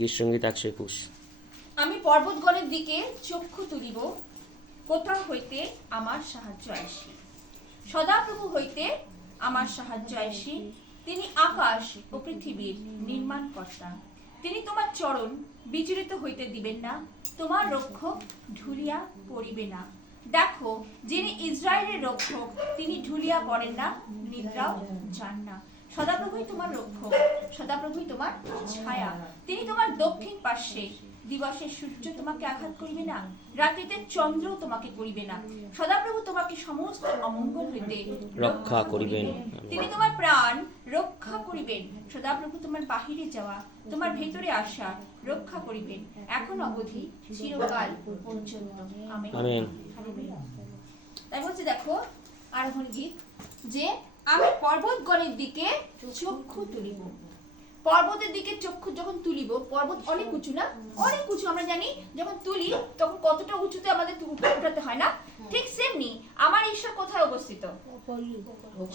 গীতসঙ্গীত 121। আমি পর্বতগণের দিকে চক্ষু তুলিব, কোথা হইতে আমার সাহায্য আসি। সদাপ্রভু হইতে আমার সাহায্য আসি। তিনি আকাশ ও পৃথিবীর নির্মাণ কর্তা। তিনি তোমার চরণ বিচলিত হইতে দিবেন না, তোমার রক্ষক ঢুলিয়া পড়িবে না। দেখো, যিনি ইসরায়েলের রক্ষক, তিনি ঢুলিয়া পড়েন না, নিদ্রাও যান না। সদাপ্রভুই তোমার রক্ষক, সদাপ্রভুই তোমার ছায়া। তিনি তোমার দক্ষিণ পার্শ্বে। দিবসে সূর্য তোমাকে আঘাত করিবে না, রাত্রিতে চন্দ্র তোমাকে করিবে না। সদাপ্রভু তোমাকে সমস্ত অমঙ্গল হইতে রক্ষা করিবেন। তিনি তোমার প্রাণ রক্ষা করিবেন। সদাপ্রভু তোমার বাহিরে যাওয়া, তোমার ভেতরে আসা রক্ষা করিবেন, এখন অবধি চিরকাল পর্যন্ত। আমেন। আমেন। তাই বলছে, দেখো আরোহণ গীত, যে আমি পর্বতগণের দিকে চক্ষু তুলিব। পর্বতের দিকে চক্ষু যখন তুলিব, পর্বত অনেক উঁচু না, অনেক উঁচু। আমরা জানি যখন তুলি তখন কতটা উঁচুতে আমাদের উঠাতে হয় না, ঠিক সেমনি আমার ঈশ্বর কোথায় অবস্থিত?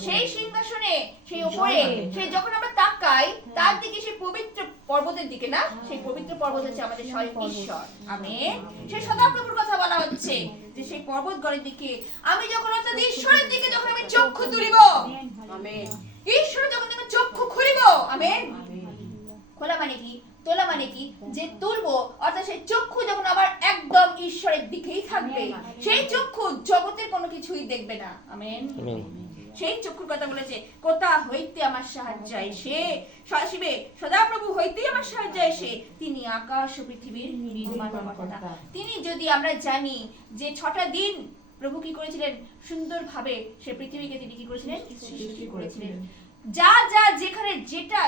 সেই সিংহাসনে, সেই উপরে। সেই যখন আমরা তাকাই তার দিকে, সেই পবিত্র পর্বতের দিকে না, সেই পবিত্র পর্বত হচ্ছে আমাদের স্বয়ং ঈশ্বর। আমেন। সেই সদাপ্রভুর কথা বলা হচ্ছে, যে সেই পর্বতগণের দিকে আমি যখন, অর্থাৎ ঈশ্বরের দিকে যখন আমি চক্ষু তুলিব, আমেন, ঈশ্বর যখন আমি চক্ষু খুলিব, আমেন। খোলা মানে কি? তোলা মানে কি? যে তুলবো, অর্থাৎ সেই চক্ষু যখন আমার একদম ঈশ্বরের দিকেই থাকবে, সেই চক্ষু জগতের কোনো কিছুই দেখবে না। আমেন। সেই চক্ষুর কথা বলেছে, কোথা হইতে আমার সাহায্য আসে। শিবে সদাপ্রভু হইতেই আমার সাহায্য আসে। তিনি আকাশ ও পৃথিবীর নির্মাণকর্তা। তিনি, যদি আমরা জানি যে 6টা দিন প্রভু কি করেছিলেন, সুন্দরভাবে সে পৃথিবীকে তিনি কি করেছিলেন, সৃষ্টি করেছিলেন। যা যা যেখানে যেটা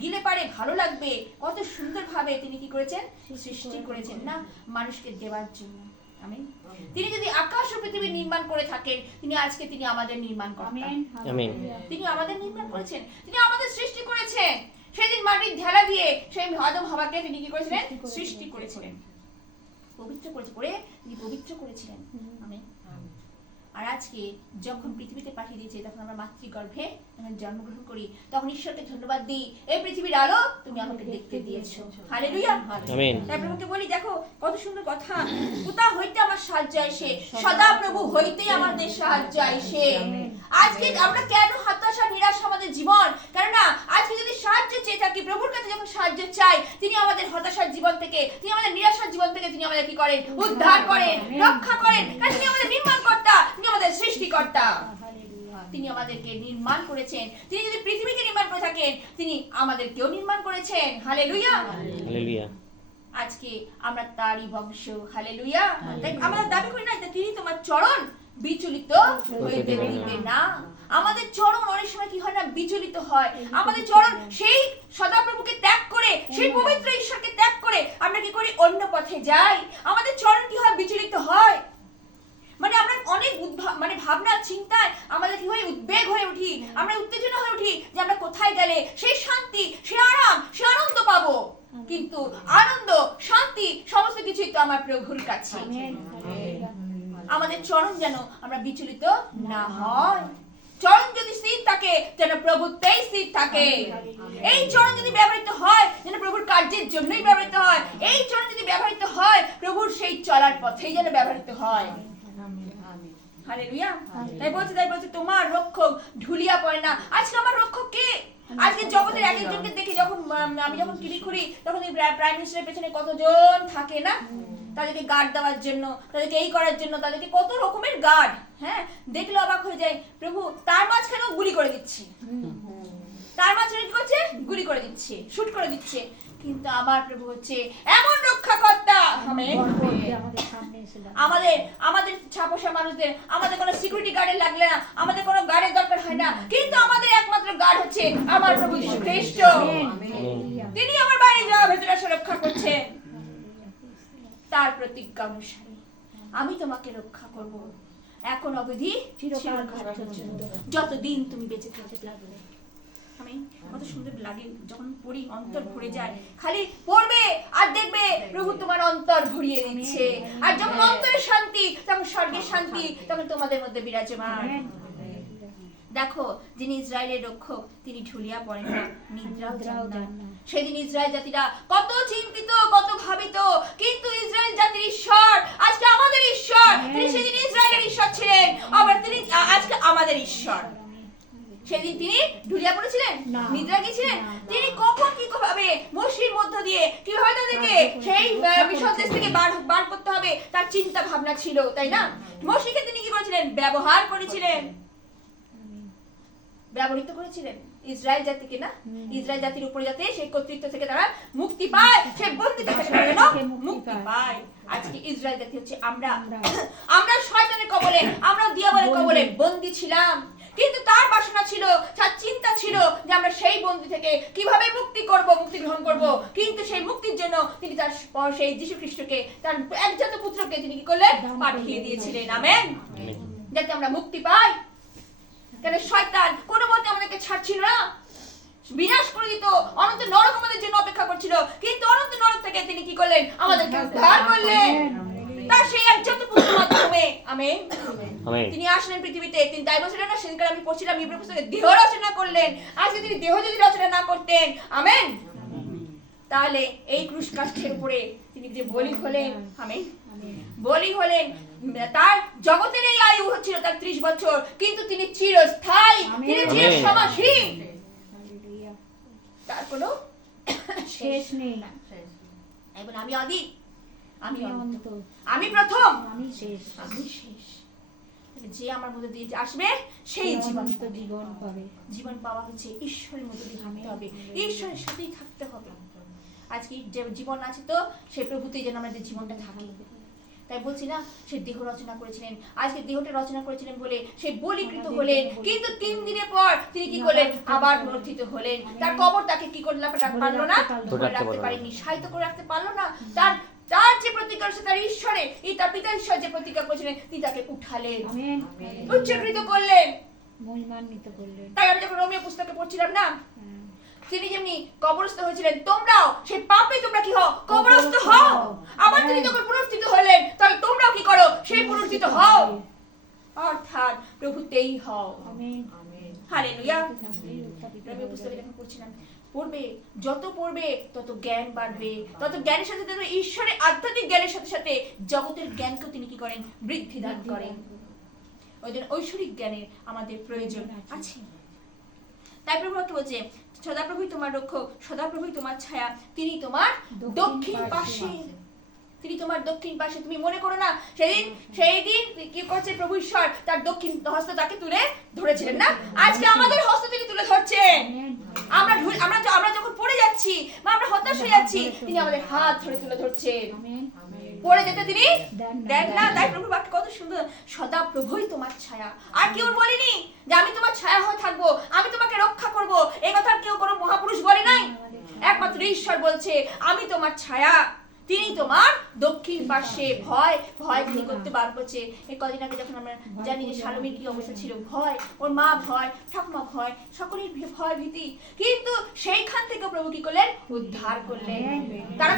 দিলে পারে ভালো লাগবে, কত সুন্দরভাবে তিনি কি করেছেন, সৃষ্টি করেছেন না, মানুষকে দেওয়ার জন্য। আমেন। তিনি যদি আকাশ ও পৃথিবী নির্মাণ করে থাকেন, তিনি আজকে তিনি আমাদের নির্মাণ করেন। আমেন। তিনি আমাদের নির্মাণ করেছেন, তিনি আমাদের সৃষ্টি করেছেন। সেদিন মাটির ঢেলা দিয়ে সেই আদম হাওয়াকে তিনি কি করেছিলেন, সৃষ্টি করেছিলেন, পবিত্র করে তিনি পবিত্র করেছিলেন। আমেন। আর আজকে যখন পৃথিবীতে পাঠিয়ে দিয়েছে, তখন আমরা মাতৃগর্ভে জন্মগ্রহণ করি, তখন ঈশ্বরকে ধন্যবাদ দিই, এই পৃথিবীর আলো তুমি আমাকে দেখতে দিয়েছো। হালেলুয়া। আমেন। তাই প্রভুকে বলি, দেখো কত সুন্দর কথা, কোথা হইতে আমার সাহায্য আসে। সদাপ্রভু হইতেই আমাদের সাহায্য আসে। আজকে আমরা কেন হতাশা নিরাশা আমাদের জীবন? কেননা আজকে যদি সাহায্য চেয়ে থাকি, প্রভুর কাছে যখন সাহায্য চাই, তিনি আমাদের হতাশার জীবন থেকে, তিনি আমাদের নিরাশার জীবন থেকে তিনি আমাদের কি করেন, উদ্ধার করেন, রক্ষা করেন। কারণ তিনি আমাদের নির্মাণকর্তা, তিনি আমাদের সৃষ্টিকর্তা। তিনি আমাদেরকে নির্মাণ করেছেন। তিনি যদি পৃথিবীকে নির্মাণ করে থাকেন, তিনি আমাদেরকেও নির্মাণ করেছেন। হালেলুয়া। হালেলুয়া। আজকে আমরা তারই বংশ। হালেলুয়া। তাই আমরা দাবি করি না, তিনি তোমার চরণ বিচলিত হইতে দিবে না। আমাদের চরণ অনেক সময় কি হয় না, বিচলিত হয়। আমাদের চরণ সেই সদাপ্রভুকে ত্যাগ করে, সেই পবিত্র ঈশ্বরকে ত্যাগ করে আমরা কি করি, অন্য পথে যাই। আমাদের চরণ কি হয়, বিচলিত হয়। মানে আমরা অনেক ভাবনা চিন্তায় আমাদের কি হয়, উদ্বেগ হয়ে উঠি, আমরা উত্তেজনা হয়ে উঠি, যে আমরা কোথায় গেলে সেই শান্তি, সেই আরাম, সেই আনন্দ পাবো। কিন্তু আনন্দ, শান্তি সমস্ত কিছুই তো আমার প্রভুর কাছে। আমাদের চরণ যেন আমরা বিচলিত না হয়। চরণ যদি স্থির থাকে, যেন প্রভুতেই স্থির থাকে। এই চরণ যদি ব্যবহৃত হয়, যেন প্রভুর কার্যের জন্যই ব্যবহৃত হয়। এই চরণ যদি ব্যবহৃত হয়, প্রভুর সেই চলার পথেই যেন ব্যবহৃত হয়। হালেলুয়া। তাই বলছে তোমার রক্ষক ঢুলিয়া পড়ে না। আজকে আমার রক্ষক কে? আজকে জগতের এক একজনকে দেখি, যখন আমি যখন টিভি খুলি, তখন প্রাইম মিনিস্টারের পেছনে কতজন থাকে না, তাদেরকে গার্ড দেওয়ার জন্য, তাদেরকে এই করার জন্য, তাদেরকে কত রকমের গার্ড। হ্যাঁ, দেখলে অবাক হয়ে যায়। প্রভু তার মাঝখানেও গুলি করে দিচ্ছে, তার মাঝখানে কি করছে, গুলি করে দিচ্ছে, শুট করে দিচ্ছে। কিন্তু আমার প্রভু হচ্ছে এমন রক্ষাকর্তা। আমাদের ছাপোষা মানুষদের, আমাদের কোনো সিকিউরিটি গার্ডের লাগলে না, আমাদের কোনো গার্ডের দরকার হয় না। কিন্তু আমাদের একমাত্র গার্ড হচ্ছে আমার প্রভু যীশু খ্রিস্ট। তিনি আমার বাইরে যাওয়া, ভেতরে আসা রক্ষা করছেন। তার প্রতিজ্ঞা অনুসারে আমি তোমাকে রক্ষা করব, এখন অবধি চিরকাল পর্যন্ত, যতদিন তুমি বেঁচে থাকতে লাগবে। কত সুন্দর লাগে যখন পড়ি, অন্তর ভরে যায়। খালি পড়বে আর দেখবে প্রভু তোমার অন্তর ভরিয়ে দিচ্ছে। আর যখন অন্তরে শান্তি, তখন স্বর্গের শান্তি তখন তোমাদের মধ্যে বিরাজমান। দেখো, যিনি ইসরায়েলের রক্ষক তিনি ঢুলিয়া পড়েন না, নিদ্রাও নিদ্রাও যান যান না। না। সেদিন ইসরায়েল জাতিরা কত চিন্তিত, কত ভাবিত, কিন্তু ইসরায়েল জাতির ঈশ্বর আজকে আমাদের ঈশ্বর। তিনি সেদিন ইসরায়েলের ঈশ্বর ছিলেন, আবার তিনি আজকে আমাদের ঈশ্বর। সেদিন তিনি ঢুলিয়া পড়েছিলেন, না। নিদ্রা গিয়েছিলেন? না, না। তিনি কখন কি ভাবে মসির মধ্য দিয়ে কিভাবে তাদেরকে সেই মিশর দেশ থেকে বার করতে হবে তার চিন্তা ভাবনা ছিল, তাই না? মসিকে তিনি কি করেছিলেন? ব্যবহার করেছিলেন, ব্যবহৃত করেছিলেন ইসরায়েল জাতিকে, না? ইসরায়েল জাতির উপরে যাতে সেই কর্তৃত্ব থেকে তারা মুক্তি পায়, সেই বন্দী থেকে তারা যেন মুক্তি পায়। আজকে ইসরায়েল জাতি হচ্ছে আমরা। আমরা শয়তানের কবলে, আমরা দিয়াবলের কবলে বন্দী ছিলাম, কিন্তু তার বাসনা ছিল, তার চিন্তা ছিল যে আমরা সেই বন্দী থেকে কিভাবে মুক্তি করব, মুক্তি গ্রহণ করব। কিন্তু সেই মুক্তির জন্য তিনি তার সেই যীশু খ্রিস্টকে, তার একজাত পুত্রকে তিনি কি করলেন? পাঠিয়ে দিয়েছিলেন। আমেন। যাতে আমরা মুক্তি পাই। কেন শয়তান কোনো মতে আমাদেরকে ছাড়ছিল না, বিনাশ করে দিত, অনন্ত নরক আমাদের জন্য অপেক্ষা করছিল, কিন্তু অনন্ত নরক থেকে তিনি কি করলেন? আমাদেরকে উদ্ধার করলেন তার সেই একজাত পুত্রের মাধ্যমে। আমেন। তিনি আসলেন পৃথিবীতে, তিনি তাই বলছিলেন না, সেদিনকার আমি পড়ছিলাম ইব্রাহিম পুস্তকে, দেহ রচনা করলেন। আজকে তিনি দেহ যদি রচনা না করতেন, আমেন, তাহলে এই ক্রুশ কাষ্ঠের উপরে তিনি যে বলি হলেন, আমেন, বলি হলেন, তার জগতের এই আয়ু হচ্ছিল তার 30 বছর, কিন্তু তিনি চিরস্থায়ী, তিনি চিরসমাসীন, তার কোনো শেষ নেই। এবং আমি আদি, আমি অন্ত, অন্ত, আমি প্রথম, আমি শেষ। আমি শেষ। যে আমার মধ্যে দিয়ে আসবে সেই জীবন অনন্ত জীবন পাবে। জীবন পাওয়া হচ্ছে ঈশ্বরের মধ্যে দিয়ে থাকতে হবে, ঈশ্বরের সাথেই থাকতে হবে। আজকে যে জীবন আছে তো সেই প্রভুতেই যেন আমাদের জীবনটা থাকে। তাই বলছি না, সে দেহ রচনা করেছিলেন, আজকে দেহটা রচনা করেছিলেন বলে সে বলিকৃত হলেন, কিন্তু 3 দিনের পর তিনি কি করলেন? আবার পুনরুত্থিত হলেন। তার কবর তাকে কি করতে পারলো না? ধরে রাখতে পারেনি, সাহিত্য করে রাখতে পারলো না। তার যে প্রতিজ্ঞা করেছে তার ঈশ্বরে, তার পিতা ঈশ্বর যে প্রতিজ্ঞা করেছিলেন, তিনি তাকে উঠালেন, উচ্চকৃত করলেন, মহিমান্বিত করলেন। তাই আমি যখন রোমীয় পুস্তকে পড়ছিলাম না, তিনি যেমনি কবরস্থ হয়েছিলেন, তোমরাও সেই পাপে তোমরা কি হও? কবরস্থ হও। আবার তিনি যখন পুনরুত্থিত হলেন, তাহলে তোমরাও কি করো? সেই পুনরুত্থিত হও, অর্থাৎ প্রভুতেই হও। আমেন। হালেলুয়া। রোমীয় পুস্তকে যখন পড়ছিলাম, পড়বে, যত পড়বে তত জ্ঞান বাড়বে, তত জ্ঞানের সাথে সাথে ঈশ্বরের আধ্যাত্মিক জ্ঞানের সাথে সাথে জগতের জ্ঞানকেও তিনি কি করেন? বৃদ্ধি দান করেন। ওই জন্য ঐশ্বরিক জ্ঞানের আমাদের প্রয়োজন আছে। তাই প্রভু কি বলছে? সদাপ্রভুই তোমার রক্ষক, সদাপ্রভুই তোমার ছায়া, তিনি তোমার দক্ষিণ পাশে, তিনি তোমার দক্ষিণ পাশে। তুমি মনে করো না সেই দিন কি করছে প্রভু ঈশ্বর? তার দক্ষিণ হস্ত তাকে তুলে ধরেছিলেন না? আজকে আমাদের হস্ত তিনি তুলে ধরছেন। আমরা যখন পড়ে যাচ্ছি বা আমরা হতাশ হয়ে যাচ্ছি, তিনি আমাদের হাত ধরে তুলে ধরছেন, পড়ে যেতে তিনি দেন না। তাই প্রভু বাক্য কত সুন্দর, সদা প্রভুই তোমার ছায়া। আর কেউ বলেনি যে আমি তোমার ছায়া হয়ে থাকবো, আমি তোমাকে রক্ষা করব, এই কথা কেউ কোনো মহাপুরুষ বলে নাই। একমাত্র ঈশ্বর বলছে আমি তোমার ছায়া, তিনি তোমার দক্ষিণ পাশে। ভয় তিনি করতে বার করছে। এই কদিন আগে যখন আমরা জানি যে শালোমের কি অবস্থা ছিল, ভয়, ওর মা ভয়, ঠাকুমা ভয়, সকলের ভয় ভীতি, কিন্তু সেইখান থেকে প্রভু কি করলেন? উদ্ধার করলেন। তারা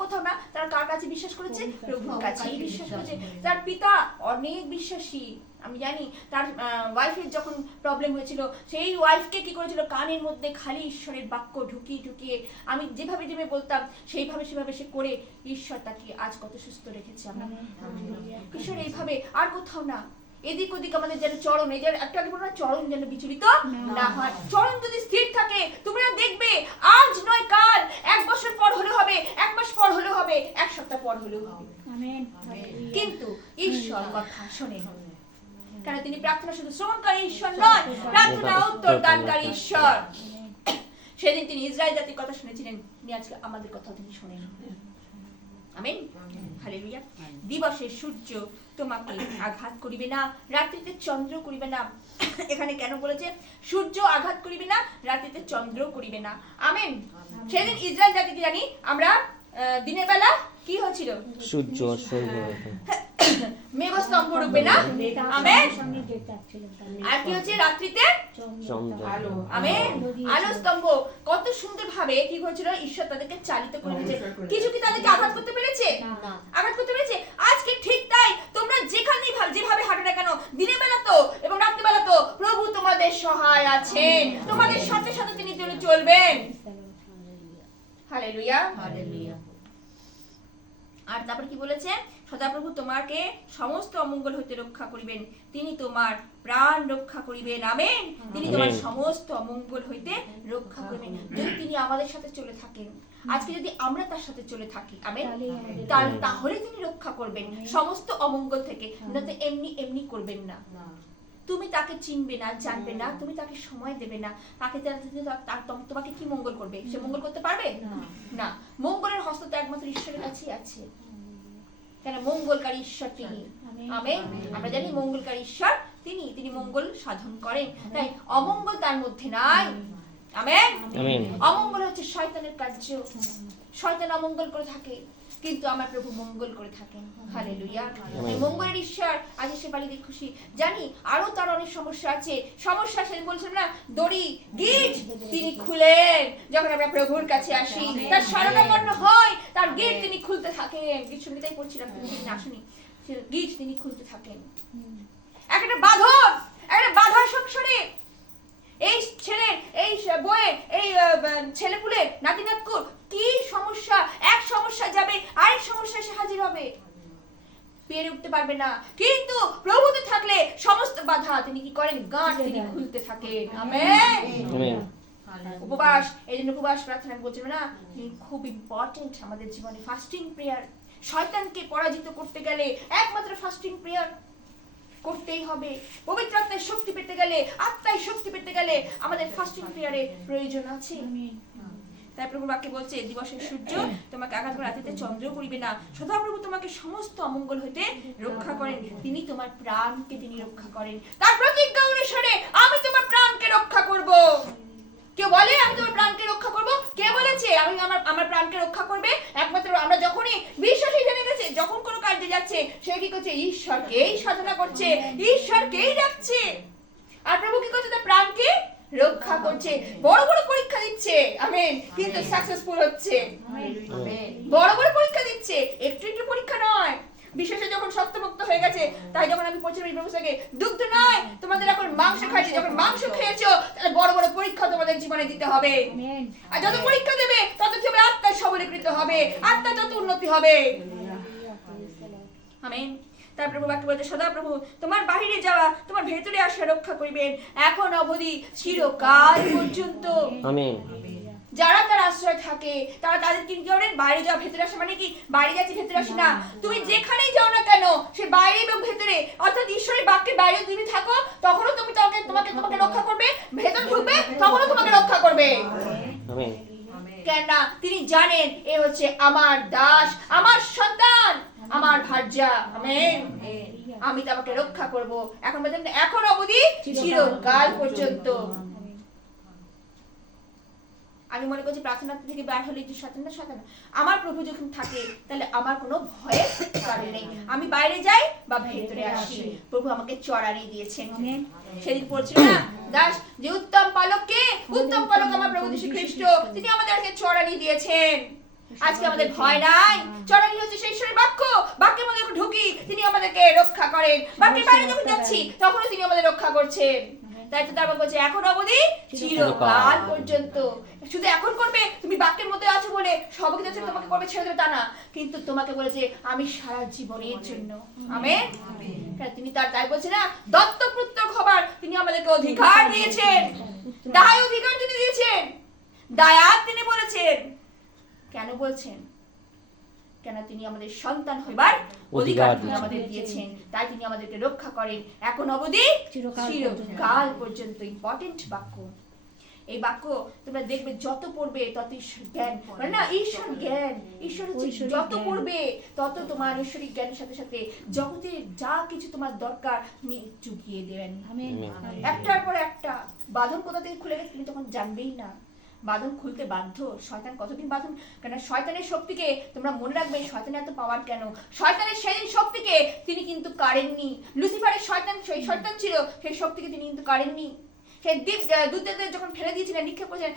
কোথাও না, তারা কার কাছে বিশ্বাস করেছে? প্রভুর কাছেই বিশ্বাস করেছে। তার পিতা অনেক বিশ্বাসী, আমি জানি। তার ওয়াইফের যখন প্রবলেম হয়েছিল, সেই ওয়াইফকে কি করেছিল? কানের মধ্যে খালি ঈশ্বরের বাক্য ঢুকিয়ে আমি যেভাবে বলতাম সেইভাবে সে করে ঈশ্বর তাকে আজ কত সুস্থ রেখেছে। আমরা ঈশ্বর এইভাবে, আর কোথাও না। এদিক ওদিক আমাদের যেন চরণ, এই যে একটু আগে বললাম, চরণ যেন বিচলিত না হয়। চরণ যদি স্থির থাকে, তোমরা দেখবে আজ নয় কাল, 1 বছর পর হলেও হবে, 1 মাস পর হলেও হবে, 1 সপ্তাহ পর হলেও হবে, কিন্তু ঈশ্বর কথা শোনে। কারণ তিনি প্রার্থনা শুধু শ্রবণকারী ঈশ্বর নয়, প্রার্থনা উত্তর দানকারী ঈশ্বর। সেদিন তিনি ইসরায়েল জাতির কথা শুনেছিলেন, তিনি আজকে আমাদের কথা তিনি শোনেন। আমেন। হালেলুয়া। দিবসে সূর্য তোমাকে আঘাত করিবে না, রাত্রিতে চন্দ্র করিবে না। এখানে কেন বলেছে? সূর্য আঘাত করিবে না, রাত্রিতে চন্দ্র করিবে না। আমেন। সেদিন ইসরায়েল জাতিকে জানি আমরা দিনের বেলা কি হচ্ছিল? সূর্য মেঘস্তম্ভ রূপে, না? আমেন। আর কি হচ্ছে? রাত্রিতে চন্দ্র। আমেন। আলো স্তম্ভ। কত সুন্দর ভাবে কি হয়েছিল? ঈশ্বর তাদেরকে চালিত করে দিয়েছে। কিছু কি তাদেরকে আঘাত করতে পেরেছে? আঘাত করতে পেরেছে? আজকে ঠিক তাই, তোমরা যেভাবে হাঁটো না কেন, দিনের বেলা তো এবং রাত্রিবেলা তো প্রভু তোমাদের সহায় আছেন, তোমাদের সাথে সাথে তিনি চলবেন। হালেলুয়া। আর তারপর কি বলেছে? সদাপ্রভু তোমাকে সমস্ত অমঙ্গল হইতে রক্ষা করিবেন, তিনি তোমার প্রাণ রক্ষা করিবেন। আমেন। তিনি তোমার সমস্ত অমঙ্গল হইতে রক্ষা করিবেন। যদি তিনি আমাদের সাথে চলে থাকেন, আজকে যদি আমরা তার সাথে চলে থাকি, আমেন, তাহলে তিনি রক্ষা করবেন সমস্ত অমঙ্গল থেকে, না তো এমনি এমনি করবেন না। তুমি তাকে চিনবে না, জানবে না, তুমি তাকে সময় দেবে না, তাকে তোমাকে কি মঙ্গল করবে? সে মঙ্গল করতে পারবে না। মঙ্গলের হস্ত তো একমাত্র ঈশ্বরের কাছেই আছে। কেন? মঙ্গলকারী ঈশ্বর তিনি। আমেন। আমরা জানি মঙ্গলকারী ঈশ্বর তিনি মঙ্গল সাধন করেন, তাই অমঙ্গল তার মধ্যে নাই। আমেন। অমঙ্গল হচ্ছে শয়তানের কার্য। শয়তান অমঙ্গল করে থাকে, কিন্তু আমার প্রভু মঙ্গল করে থাকেন। হালেলুয়া। মঙ্গলের ঈশ্বর আজ সে বাড়িতে খুশি। জানি আরো তার অনেক সমস্যা আছে। সমস্যা সে বলছেন না, দড়ি গিট তিনি খুলেন। যখন আমরা প্রভুর কাছে আসি, তার শরণাপন্ন হয়, তার গিট তিনি খুলতে থাকেন। গীত সঙ্গীতাই পড়ছিলাম, তুমি আসুনি। গিট তিনি খুলতে থাকেন। একটা বাঁধন সংসারে এই ছেলের, এই বইয়ের, এই ছেলেপুলের, নাতি নাতকুর কি সমস্যা, এক সমস্যা যাবে আরেক সমস্যা এসে হাজির হবে, পেরে উঠতে পারবে না। কিন্তু প্রভুতে থাকলে সমস্ত বাধা তিনি কি করেন? গাঁট তিনি খুলতে থাকেন। আমেন। উপবাস, এই জন্য উপবাস প্রার্থনা বলছেন না, খুব ইম্পর্টেন্ট আমাদের জীবনে। ফাস্টিং প্রেয়ার, শয়তানকে পরাজিত করতে গেলে একমাত্র ফাস্টিং প্রেয়ার করতেই হবে। পবিত্র আত্মায় শক্তি পেতে গেলে, আত্মায় শক্তি পেতে গেলে আমাদের ফাস্টিং প্রেয়ারের প্রয়োজন আছে। তাই প্রভু বাক্যে বলছে, দিবসের সূর্য তোমাকে আঘাত করে, রাত্রিতে চন্দ্র করিবে না। সদাপ্রভু তোমাকে সমস্ত অমঙ্গল হইতে রক্ষা করেন, তিনি তোমার প্রাণকে তিনি রক্ষা করেন। তার প্রতিজ্ঞা অনুসারে আমি তোমার প্রাণকে রক্ষা করব। কেউ বলে আমি তোমার প্রাণকে রক্ষা করব? কে বলেছে আমি আমার প্রাণকে রক্ষা করবে? একমাত্র আমরা যখনই বিশ্বাসী জেনে গেছে, যখন কোনো কাজে যাচ্ছে, সে কি করছে? ঈশ্বরকেই সাধনা করছে, ঈশ্বরকেই ডাকছে। আর প্রভু কি করছে? তার প্রাণকে রক্ষা করছে। বড় বড় পরীক্ষা দিচ্ছে, আমেন, কিন্তু সাকসেসফুল হচ্ছে। বড় বড় পরীক্ষা দিচ্ছে, একটু একটু পরীক্ষা নয়। বিশেষে যখন শক্তভক্ত হয়ে গেছে, তাই যখন আমি পড়ছিলাম এই প্রভুকে, দুগ্ধ নয় তোমাদের এখন মাংস খাইছে, যখন মাংস খেয়েছো তাহলে বড় বড় পরীক্ষা তোমাদের জীবনে দিতে হবে। আর যত পরীক্ষা দেবে তত কি হবে? আত্মার সবলীকৃত হবে, আত্মা তত উন্নতি হবে। আমেন। তার প্রভু বাক্য বলতে, সদাপ্রভু তোমার বাহিরে যাওয়া, তোমার ভেতরে আসা রক্ষা করিবেন এখন অবধি চিরকাল পর্যন্ত। আমেন। যারা তার আশ্রয় থাকে তারা তাদের কি করেন? বাইরে যাওয়া, ভেতরে আসা। মানে কি? বাইরে যাচ্ছি ভেতরে আসি না। তুমি যেখানেই যাও না কেন, সে বাইরে এবং ভেতরে, অর্থাৎ ঈশ্বরের বাক্যের বাইরে তুমি থাকো, তখনও তুমি তোমাকে রক্ষা করবে। ভেতর ঢুকবে, তখনও তোমাকে রক্ষা করবে। আমেন। কেন? তিনি জানেন এ হচ্ছে আমার দাস, আমার সন্তান, আমার ভার্যা। আমেন। আমি তোমাকে রক্ষা করব এখন অবধি চিরকাল পর্যন্ত। আমি মনে করছি প্রার্থনা থেকে বার হলে একটু শয়তান, আমার প্রভু যখন থাকে তাহলে আমার কোনো ভয়ের কারণ নেই। আমি বাইরে যাই বা ভেতরে আসি, প্রভু আমাকে চড়ানি দিয়েছেন। সেদিন পড়ছিল না দাস, যে উত্তম পালক কে? উত্তম পালক আমার প্রভু যীশু খ্রিস্ট, তিনি আমাদেরকে চড়ানি দিয়েছেন। আজকে আমাদের ভয় নাই। চড়ানি হচ্ছে সেই ঈশ্বরের বাক্য, বাক্যের মধ্যে যখন ঢুকি তিনি আমাদেরকে রক্ষা করেন। বাক্যের বাইরে যখন যাচ্ছি তখনও তিনি আমাদের রক্ষা করছেন। তাই তো তারপর বলছে এখন অবধি চিরকাল পর্যন্ত। শুধু এখন করবে, তুমি বাক্যের মধ্যে আছো বলে সবকে যাচ্ছে তোমাকে করবে ছেড়ে দেবে তা না, কিন্তু তোমাকে বলেছে আমি সারা জীবনের জন্য। আমেন। তিনি তাই বলছে না, দত্তপুত্র হবার তিনি আমাদেরকে অধিকার দিয়েছেন, দায় অধিকার তিনি দিয়েছেন, দায়াত তিনি বলেছেন। কেন বলছেন? কেন? তিনি আমাদের সন্তান হইবার অধিকার আমাদের দিয়েছেন, তাই তিনি আমাদেরকে রক্ষা করেন এখন অবধি চিরকাল পর্যন্ত। ইম্পর্টেন্ট বাক্য এই বাক্য। তোমরা দেখবে যত পড়বে তত ঈশ্বর জ্ঞান, মানে না ঈশ্বর জ্ঞান, ঈশ্বর যত পড়বে তত তোমার ঈশ্বরিক জ্ঞানের সাথে সাথে জগতের যা কিছু তোমার দরকার তিনি চুকিয়ে দেবেন। একটার পর একটা বাঁধন কোথা থেকে খুলে গেছে তুমি তখন জানবেই না। বাঁধন খুলতে বাধ্য। শয়তান কতদিন বাঁধন? কেন? শয়তানের শক্তিকে তোমরা মনে রাখবে, শয়তানের এত পাওয়ার কেন? শয়তানের সেই শক্তিকে তিনি কিন্তু কাড়েননি। লুসিফারের শয়তান, সেই শয়তান ছিল, সেই শক্তিকে তিনি কিন্তু কাড়েননি। সেই দূতদের যখন ফেলে দিয়েছিলেন, নিক্ষেপ করেছিলেন,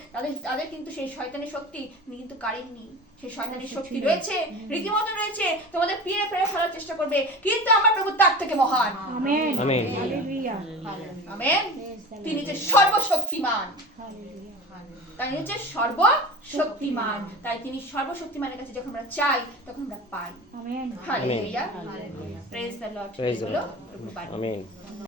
তাদের কিন্তু সেই শয়তানের শক্তি তিনি কিন্তু কাড়েননি। সেই শয়তানের শক্তি রয়েছে, রীতিমতো রয়েছে, তোমাদের পিড়ে পেড়ে ফেলার চেষ্টা করবে, কিন্তু আমার প্রভু তার থেকে মহান। Amen amen. Hallelujah amen. তিনি যে সর্বশক্তিমান, হালেলুয়া তাই হচ্ছে সর্বশক্তিমান। তাই তিনি সর্বশক্তিমানের কাছে যখন আমরা চাই তখন আমরা পাই। Amen hallelujah, praise the lord. Praise the বলো, Lord. প্রভু বাড়ি। আমেন।